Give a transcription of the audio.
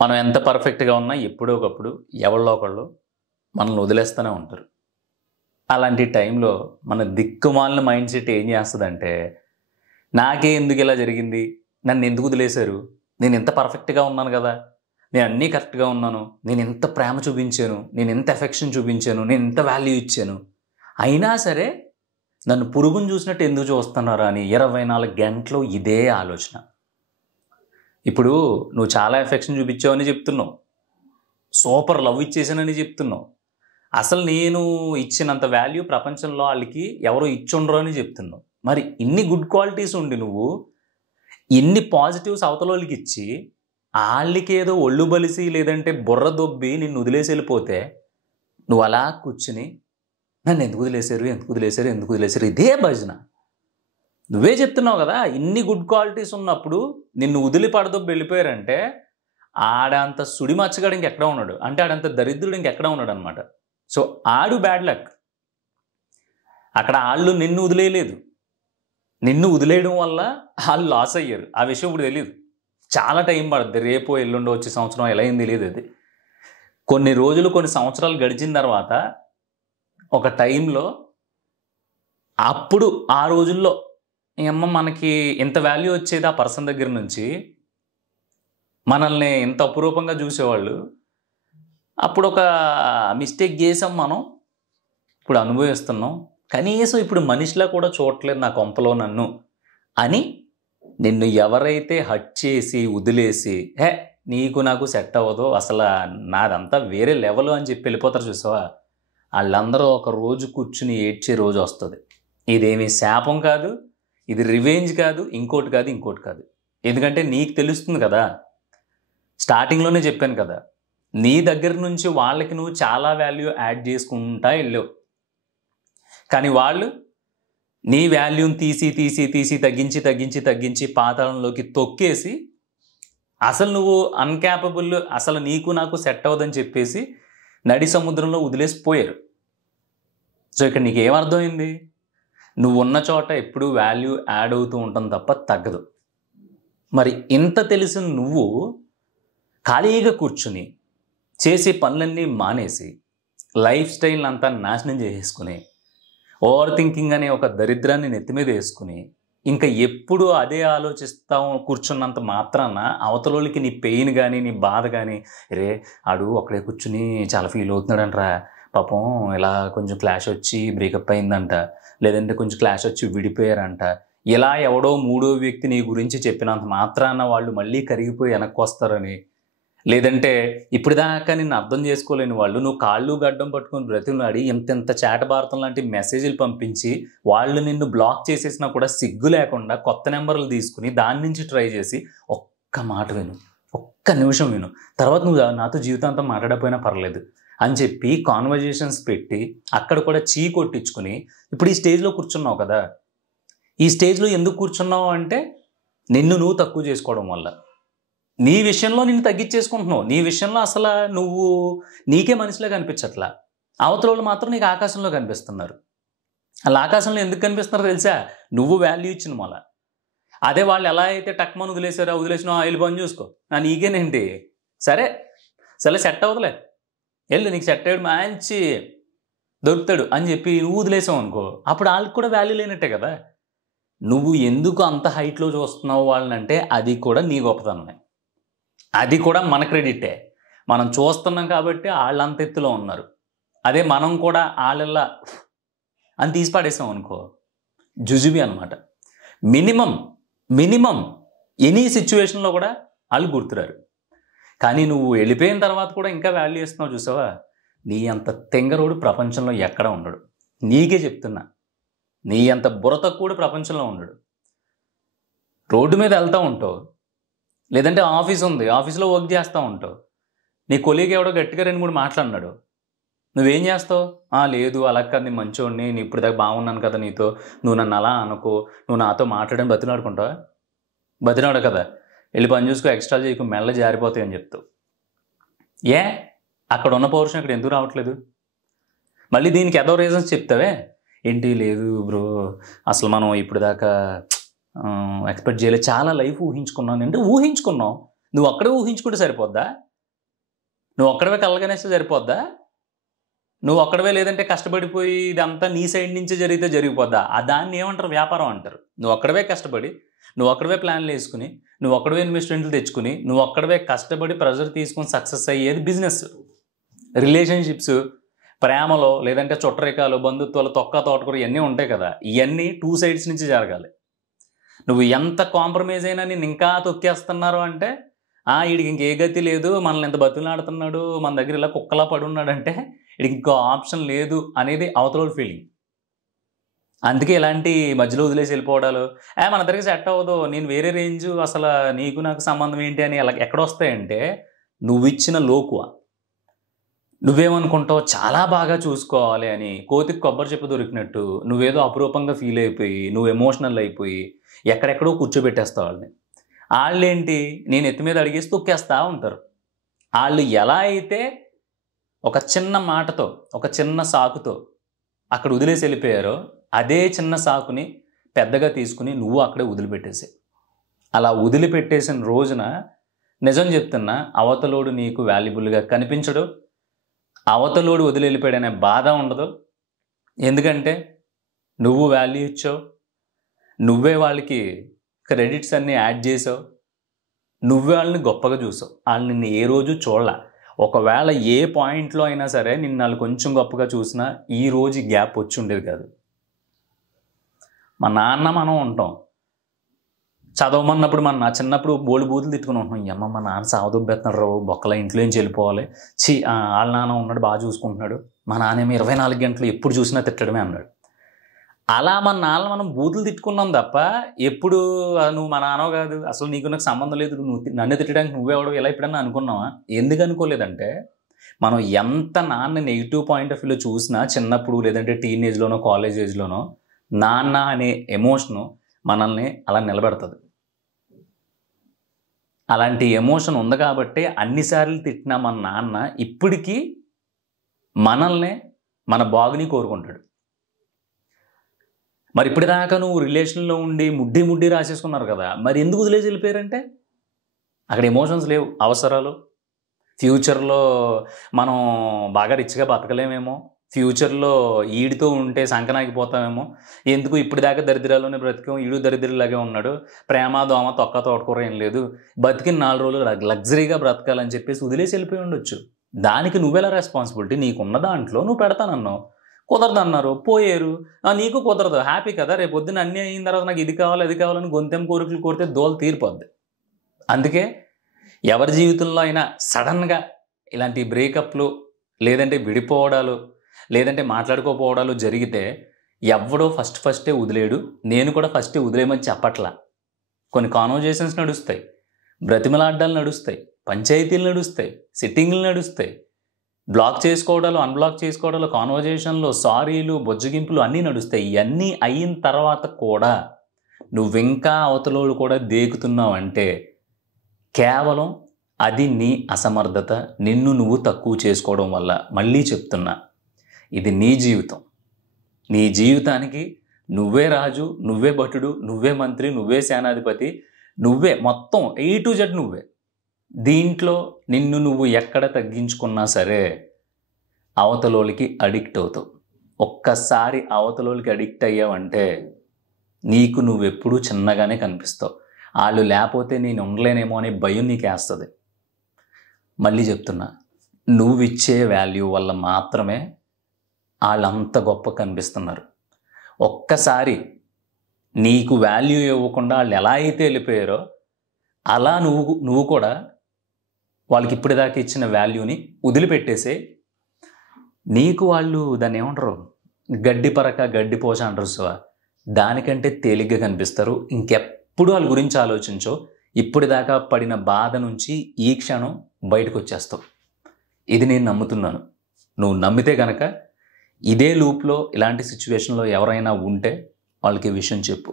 మనం ఎంత పర్ఫెక్ట్‌గా ఉన్నా ఎప్పుడో ఒకప్పుడు ఎవళ్ళో ఒకళ్ళు మనల్ని వదిలేస్తూనే ఉంటారు. అలాంటి టైంలో మన దిక్కుమాలిన మైండ్ సెట్ ఏం చేస్తదంటే, నాకే ఎందుకు ఇలా జరిగింది? నన్నెందుకు వదిలేశారు? నేనింత పర్ఫెక్ట్‌గా ఉన్నాను గదా! నేను అన్నీ కరెక్ట్‌గా ఉన్నాను. నేనింత ప్రేమ చూపించాను. నేనింత ఎఫెక్షన్ చూపించాను. నేనింత వాల్యూ ఇచ్చాను. అయినా సరే నన్ను పురుగుని చూసినట్టు ఎందుకు చూస్తున్నారు అని 24 గంటలు ఇదే ఆలోచన. ఇప్పుడు నువ్వు చాలా ఎఫెక్షన్ చూపించావని చెప్తున్నావు. సూపర్ లవ్ ఇచ్చేసానని చెప్తున్నావు. అసలు నేను ఇచ్చినంత వాల్యూ ప్రపంచంలో ఆళ్ళకి ఎవరు ఇచ్చుండరు అని చెప్తున్నావు. మరి ఇన్ని గుడ్ క్వాలిటీస్ ఉండి నువ్వు ఇన్ని పాజిటివ్స్ అవతలోళ్ళకి ఇచ్చి ఆళ్ళకేదో ఒళ్ళు బలిసి లేదంటే బుర్ర దొబ్బి నిన్ను వదిలేసి వెళ్ళిపోతే నువ్వు అలా కూర్చుని నన్ను ఎందుకు వదిలేశారు? ఎందుకు వదిలేశారు? ఎందుకు వదిలేశారు? ఇదే భజన. నువ్వే చెప్తున్నావు కదా! ఇన్ని గుడ్ క్వాలిటీస్ ఉన్నప్పుడు నిన్ను వదిలి పడదొబ్బి వెళ్ళిపోయారంటే ఆడంత సుడి మచ్చగాడు ఇంకెక్కడ ఉన్నాడు. అంటే ఆడంత దరిద్రుడు ఇంకెక్కడ ఉన్నాడనమాట. సో ఆడు బ్యాడ్ లక్. అక్కడ ఆళ్ళు నిన్ను వదిలేయలేదు. నిన్ను వదిలేయడం వల్ల ఆళ్ళు లాస్ అయ్యారు. ఆ విషయం ఇప్పుడు తెలీదు. చాలా టైం పడుద్ది. రేపో ఎల్లుండో వచ్చే సంవత్సరం ఎలా అయింది తెలీదు అది. కొన్ని రోజులు కొన్ని సంవత్సరాలు గడిచిన తర్వాత ఒక టైంలో అప్పుడు ఆ రోజుల్లో ఏమో మనకి ఇంత వాల్యూ వచ్చేది ఆ పర్సన్ దగ్గర నుంచి. మనల్ని ఇంత అపురూపంగా చూసేవాళ్ళు. అప్పుడు ఒక మిస్టేక్ చేసాం మనం. ఇప్పుడు అనుభవిస్తున్నాం. కనీసం ఇప్పుడు మనిషిలా కూడా చూడట్లేదు నా కొంపలో నన్ను అని నిన్ను ఎవరైతే హర్ట్ చేసి వదిలేసి నీకు నాకు సెట్ అవ్వదు అసలు నాదంతా వేరే లెవెల్ అని చెప్పి వెళ్ళిపోతారు చూసావా, వాళ్ళందరూ ఒక రోజు కూర్చుని ఏడ్చే రోజు వస్తుంది. ఇదేమీ శాపం కాదు, ఇది రివెంజ్ కాదు, ఇంకోటి కాదు, ఇంకోటి కాదు. ఎందుకంటే నీకు తెలుస్తుంది కదా, స్టార్టింగ్లోనే చెప్పాను కదా, నీ దగ్గర నుంచి వాళ్ళకి నువ్వు చాలా వాల్యూ యాడ్ చేసుకుంటా వెళ్ళావు. కానీ వాళ్ళు నీ వాల్యూని తీసి తీసి తీసి తగ్గించి తగ్గించి తగ్గించి పాతాళంలోకి తొక్కేసి అసలు నువ్వు అన్క్యాపబుల్, అసలు నీకు నాకు సెట్ అవ్వదని చెప్పేసి నడి సముద్రంలో వదిలేసిపోయారు. సో ఇక్కడ నీకు ఏమర్థమైంది? నువ్వు ఉన్న చోట ఎప్పుడూ వాల్యూ యాడ్ అవుతూ ఉంటాం తప్ప తగ్గదు. మరి ఇంత తెలిసిన నువ్వు ఖాళీగా కూర్చుని చేసే పనులన్నీ మానేసి లైఫ్ స్టైల్ అంతా నాశనం చేసేసుకుని ఓవర్ థింకింగ్ అనే ఒక దరిద్రాన్ని నెత్తి మీద వేసుకుని ఇంకా ఎప్పుడు అదే ఆలోచిస్తాం కూర్చున్నంత మాత్రాన అవతలోళ్ళకి నీ పెయిన్ కానీ నీ బాధ కానీ రే ఆడు అక్కడే కూర్చుని చాలా ఫీల్ అవుతున్నాడంట్రా, పాపం ఇలా కొంచెం క్లాష్ వచ్చి బ్రేకప్ అయిందంట, లేదంటే కొంచెం క్లాష్ వచ్చి విడిపోయారంట, ఇలా ఎవడో మూడో వ్యక్తి నీ గురించి చెప్పినంత మాత్రాన వాళ్ళు మళ్ళీ కరిగిపోయి వెనక్కి వస్తారని, లేదంటే ఇప్పుడు దాకా నిన్ను అర్థం చేసుకోలేని వాళ్ళు నువ్వు కాళ్ళు గడ్డం పట్టుకొని బ్రతిమలాడి ఇంత చాట భారతం లాంటి మెసేజ్లు పంపించి వాళ్ళు నిన్ను బ్లాక్ చేసేసినా కూడా సిగ్గు లేకుండా కొత్త నెంబర్లు తీసుకుని దాని నుంచి ట్రై చేసి ఒక్క మాట విను, ఒక్క నిమిషం విను, తర్వాత నువ్వు నాతో జీవితాంతం మాట్లాడకపోయినా పర్లేదు అని చెప్పి కాన్వర్జేషన్స్ పెట్టి అక్కడ కూడా చీ కొట్టించుకుని ఇప్పుడు ఈ స్టేజ్లో కూర్చున్నావు కదా. ఈ స్టేజ్లో ఎందుకు కూర్చున్నావు అంటే నిన్ను నువ్వు తక్కువ చేసుకోవడం వల్ల. నీ విషయంలో నిన్ను తగ్గించేసుకుంటున్నావు. నీ విషయంలో అసలు నువ్వు నీకే మనిషిలో కనిపించట్లా, అవతల మాత్రం నీకు ఆకాశంలో కనిపిస్తున్నారు. అలా ఆకాశంలో ఎందుకు కనిపిస్తున్నారో తెలుసా? నువ్వు వాల్యూ ఇచ్చిన మూల. అదే వాళ్ళు ఎలా అయితే టక్మని వదిలేసారో వదిలేసినా వెళ్ళి పని చూసుకో, నీకేనేంటి, సరే సెట్ అవ్వదులే, వెళ్ళు నీకు సెట్ అయ్యాడు మంచి దొరుకుతాడు అని చెప్పి నువ్వు వదిలేసావు అనుకో, అప్పుడు వాళ్ళకి కూడా వాల్యూ లేనట్టే కదా. నువ్వు ఎందుకు అంత హైట్లో చూస్తున్నావు వాళ్ళనంటే అది కూడా నీ గొప్పతనమే, అది కూడా మన క్రెడిటే. మనం చూస్తున్నాం కాబట్టి వాళ్ళు అంత ఎత్తులో ఉన్నారు. అదే మనం కూడా వాళ్ళలా అని తీసి పడేసాం అనుకో, జుజుబి అనమాట. మినిమం ఎనీ సిచ్యువేషన్లో కూడా వాళ్ళు గుర్తురారు. కానీ నువ్వు వెళ్ళిపోయిన తర్వాత కూడా ఇంకా వాల్యూ ఇస్తున్నావు చూసావా, నీ అంత తెంగరోడు ప్రపంచంలో ఎక్కడ ఉండడు. నీకే చెప్తున్నా, నీ అంత బుర్రతక్కువడు ప్రపంచంలో ఉండడు. రోడ్డు మీద వెళ్తూ ఉంటావు, లేదంటే ఆఫీస్ ఉంది, ఆఫీస్లో వర్క్ చేస్తూ ఉంటావు, నీ కొలీగ్ ఎవడో గట్టిగా 2-3 మాట్లాడినాడు, నువ్వేం చేస్తావు? లేదు అలా కాదు, నేను మంచోడిని, నేను ఇప్పుడు దాకా బాగున్నాను కదా నీతో, నువ్వు నన్ను అలా అనుకో, నువ్వు నాతో మాట్లాడని బతిలాడుకుంటావా? బతిలాడు కదా, వెళ్ళి పని చూసుకో, ఎక్స్ట్రా చేయకు, మెల్ల జారిపోతాయి అని చెప్తావు. అక్కడ ఉన్న పౌరుషం ఇక్కడ ఎందుకు రావట్లేదు? మళ్ళీ దీనికి ఏదో రీజన్స్ చెప్తావే, ఏంటి లేదు బ్రో అసలు మనం ఇప్పుడు దాకా ఎక్స్పెక్ట్ చేయలేదు, చాలా లైఫ్ ఊహించుకున్నాను అంటే ఊహించుకున్నావు. నువ్వు అక్కడే ఊహించుకుంటే సరిపోద్దా? నువ్వు ఒక్కడవే కళ్ళగనేస్తే సరిపోద్దా? నువ్వు ఒక్కడవే లేదంటే కష్టపడిపోయి ఇదంతా నీ సైడ్ నుంచే జరిగితే జరిగిపోద్దా? దాన్ని ఏమంటారు? వ్యాపారం అంటారు. నువ్వు ఒక్కడవే కష్టపడి, నువ్వు ఒక్కడవే ప్లాన్లు వేసుకుని, నువ్వు ఒక్కడవే ఇన్వెస్ట్మెంట్లు తెచ్చుకుని, నువ్వు ఒక్కడవే కష్టపడి ప్రెజర్ తీసుకుని సక్సెస్ అయ్యేది బిజినెస్. రిలేషన్షిప్స్, ప్రేమలో లేదంటే చుట్టరికాలు, బంధుత్వాలు, తోటకూర ఇవన్నీ ఉంటాయి కదా, ఇవన్నీ 2 సైడ్స్ నుంచి జరగాలి. నువ్వు ఎంత కాంప్రమైజ్ అయినా నేను ఇంకా తొక్కేస్తున్నారు అంటే వీడికి ఇంకే గతి లేదు, మనల్ని ఎంత బతులాడుతున్నాడు, మన దగ్గర ఇలా కుక్కలా పడున్నాడు అంటే వీడికి ఇంకో ఆప్షన్ లేదు అనేది అవతల ఫీలింగ్. అందుకే ఇలాంటి మధ్యలో వదిలేసి వెళ్ళిపోవడాలు, మన దగ్గరికి సెట్ అవ్వదు, నేను వేరే రేంజ్, అసలు నీకు నాకు సంబంధం ఏంటి అని అలా ఎక్కడొస్తాయంటే నువ్వు ఇచ్చిన లోకువ. నువ్వేమనుకుంటావు? చాలా బాగా చూసుకోవాలి అని కోతికి కొబ్బరి చెప్పు దొరికినట్టు నువ్వేదో అపురూపంగా ఫీల్ అయిపోయి, నువ్వు ఎమోషనల్ అయిపోయి ఎక్కడెక్కడో కూర్చోబెట్టేస్తావు వాళ్ళని. వాళ్ళేంటి, నేను ఎత్తి మీద అడిగేసి తొక్కేస్తూ ఉంటారు. వాళ్ళు ఎలా అయితే ఒక చిన్న మాటతో, ఒక చిన్న సాకుతో అక్కడ వదిలేసి వెళ్ళిపోయారో, అదే చిన్న సాకుని పెద్దగా తీసుకుని నువ్వు అక్కడే వదిలిపెట్టేసి, అలా వదిలిపెట్టేసిన రోజున నిజం చెప్తున్నా, అవతలోడు నీకు వాల్యుబుల్గా కనిపించడు, అవతలోడు వదిలి వెళ్ళిపోయాడనే బాధ ఉండదు. ఎందుకంటే నువ్వు వాల్యూ ఇచ్చావు, నువ్వే వాళ్ళకి క్రెడిట్స్ అన్నీ యాడ్ చేసావు, నువ్వే వాళ్ళని గొప్పగా చూసావు. వాళ్ళు నిన్ను ఏ రోజు చూడలే. ఒకవేళ ఏ పాయింట్లో అయినా సరే నిన్ను వాళ్ళు కొంచెం గొప్పగా చూసినా ఈ రోజు గ్యాప్ వచ్చి ఉండేది కాదు. మా నాన్న మనం ఉంటాం, చదవమన్నప్పుడు నా చిన్నప్పుడు బోల్డ్ బూతులు తిట్టుకుని ఉంటున్నాం. అమ్మ మా నాన్న సావదుబ్బెత్తున్నాడు రావు, బొక్కల ఇంట్లో నుంచి వెళ్ళిపోవాలి, వాళ్ళ నాన్న ఉన్నాడు బాగా చూసుకుంటున్నాడు, మా నాన్నేమో 24 గంటలు ఎప్పుడు చూసినా తిట్టడమే అన్నాడు. అలా మన నాన్న మనం బూతులు తిట్టుకున్నాం తప్ప ఎప్పుడు నువ్వు మా నాన్నో కాదు, అసలు నీకు నాకు సంబంధం లేదు, నువ్వు నన్ను తిట్టడానికి నువ్వెవడో ఇలా ఎప్పుడన్నా అనుకున్నావా? ఎందుకు అనుకోలేదంటే మనం ఎంత నాన్న నెగిటివ్ పాయింట్ ఆఫ్ వ్యూలో చూసినా చిన్నప్పుడు లేదంటే టీనేజ్లోనో కాలేజ్ ఏజ్లోనో నాన్న అనే ఎమోషను మనల్ని అలా నిలబెడుతుంది. అలాంటి ఎమోషన్ ఉంది కాబట్టి అన్నిసార్లు తిట్టిన మన నాన్న ఇప్పటికీ మనల్ని, మన బాగుని కోరుకుంటాడు. మరి ఇప్పటిదాకా నువ్వు రిలేషన్లో ఉండి ముడ్డి రాసేసుకున్నారు కదా, మరి ఎందుకు వదిలేసి వెళ్ళిపోయారంటే అక్కడ ఎమోషన్స్ లేవు, అవసరాలు. ఫ్యూచర్లో మనం బాగా రిచ్గా బతకలేమేమో, ఫ్యూచర్లో ఈడితో ఉంటే సంకనాగిపోతామేమో, ఎందుకు ఇప్పటిదాకా దరిద్రాల్లోనే బ్రతికాం, ఈడు దరిద్రులాగే ఉన్నాడు, ప్రేమ దోమ తోటకూర ఏం లేదు, బతికిన 4 రోజులు లగ్జరీగా బ్రతకాలని చెప్పేసి వదిలేసి వెళ్ళిపోయి ఉండొచ్చు. దానికి నువ్వెలా రెస్పాన్సిబిలిటీ? నీకున్న దాంట్లో నువ్వు పెడతానన్నావు, కుదరదు అన్నారు, పోయారు. నీకు కుదరదు, హ్యాపీ కదా, రేపు పొద్దున్న అన్నీ అయిన తర్వాత నాకు ఇది కావాలి అది కావాలని గొంతెం కోరికలు కోరితే దోల తీరిపోద్ది. అందుకే ఎవరి జీవితంలో అయినా సడన్గా ఇలాంటి బ్రేకప్లు లేదంటే విడిపోవడాలు లేదంటే మాట్లాడుకోపోవడాలు జరిగితే ఎవడో ఫస్టే వదిలేడు. నేను కూడా ఫస్టే వదిలేయమని చెప్పట్లా. కొన్ని కాన్వర్జేషన్స్ నడుస్తాయి, బ్రతిమలాడ్డాలు నడుస్తాయి, పంచాయతీలు నడుస్తాయి, సిట్టింగ్లు నడుస్తాయి, బ్లాక్ చేసుకోవడాలు, అన్బ్లాక్ చేసుకోవడాలు, కాన్వర్జేషన్లు, సారీలు, బొజ్జగింపులు అన్నీ నడుస్తాయి. ఇవన్నీ అయిన తర్వాత కూడా నువ్వింకా అవతలోడు కూడా దేకుతున్నావు అంటే కేవలం అది నీ అసమర్థత, నిన్ను నువ్వు తక్కువ చేసుకోవడం వల్ల. మళ్ళీ చెప్తున్నా, ఇది నీ జీవితం. నీ జీవితానికి నువ్వే రాజు, నువ్వే భటుడు, నువ్వే మంత్రి, నువ్వే సేనాధిపతి, నువ్వే మొత్తం A to Z నువ్వే. దీంట్లో నిన్ను నువ్వు ఎక్కడ తగ్గించుకున్నా సరే అవతలోలికి అడిక్ట్ అవుతావు. ఒక్కసారి అవతలోలికి అడిక్ట్ అయ్యావంటే నీకు నువ్వెప్పుడూ చిన్నగానే కనిపిస్తావు. వాళ్ళు లేకపోతే నేను ఉండలేనేమో అనే భయం నీకు వేస్తుంది. మళ్ళీ చెప్తున్నా, నువ్విచ్చే వాల్యూ వల్ల మాత్రమే వాళ్ళంత గొప్ప కనిపిస్తున్నారు. ఒక్కసారి నీకు వాల్యూ ఇవ్వకుండా వాళ్ళు ఎలా అయితే వెళ్ళిపోయారో అలా నువ్వు కూడా వాళ్ళకి ఇప్పటిదాకా ఇచ్చిన వాల్యూని వదిలిపెట్టేసే. నీకు వాళ్ళు దాన్ని ఏమంటారు, గడ్డి పరక గడ్డి పోచ అంటారు. సో దానికంటే తేలిగ్గా కనిపిస్తారు. ఇంకెప్పుడు వాళ్ళ గురించి ఆలోచించో. ఇప్పటిదాకా పడిన బాధ నుంచి ఈ క్షణం బయటకు వచ్చేస్తావు. ఇది నేను నమ్ముతున్నాను. నువ్వు నమ్మితే గనక ఇదే లూప్లో ఇలాంటి సిచ్యువేషన్లో ఎవరైనా ఉంటే వాళ్ళకి విషయం చెప్పు.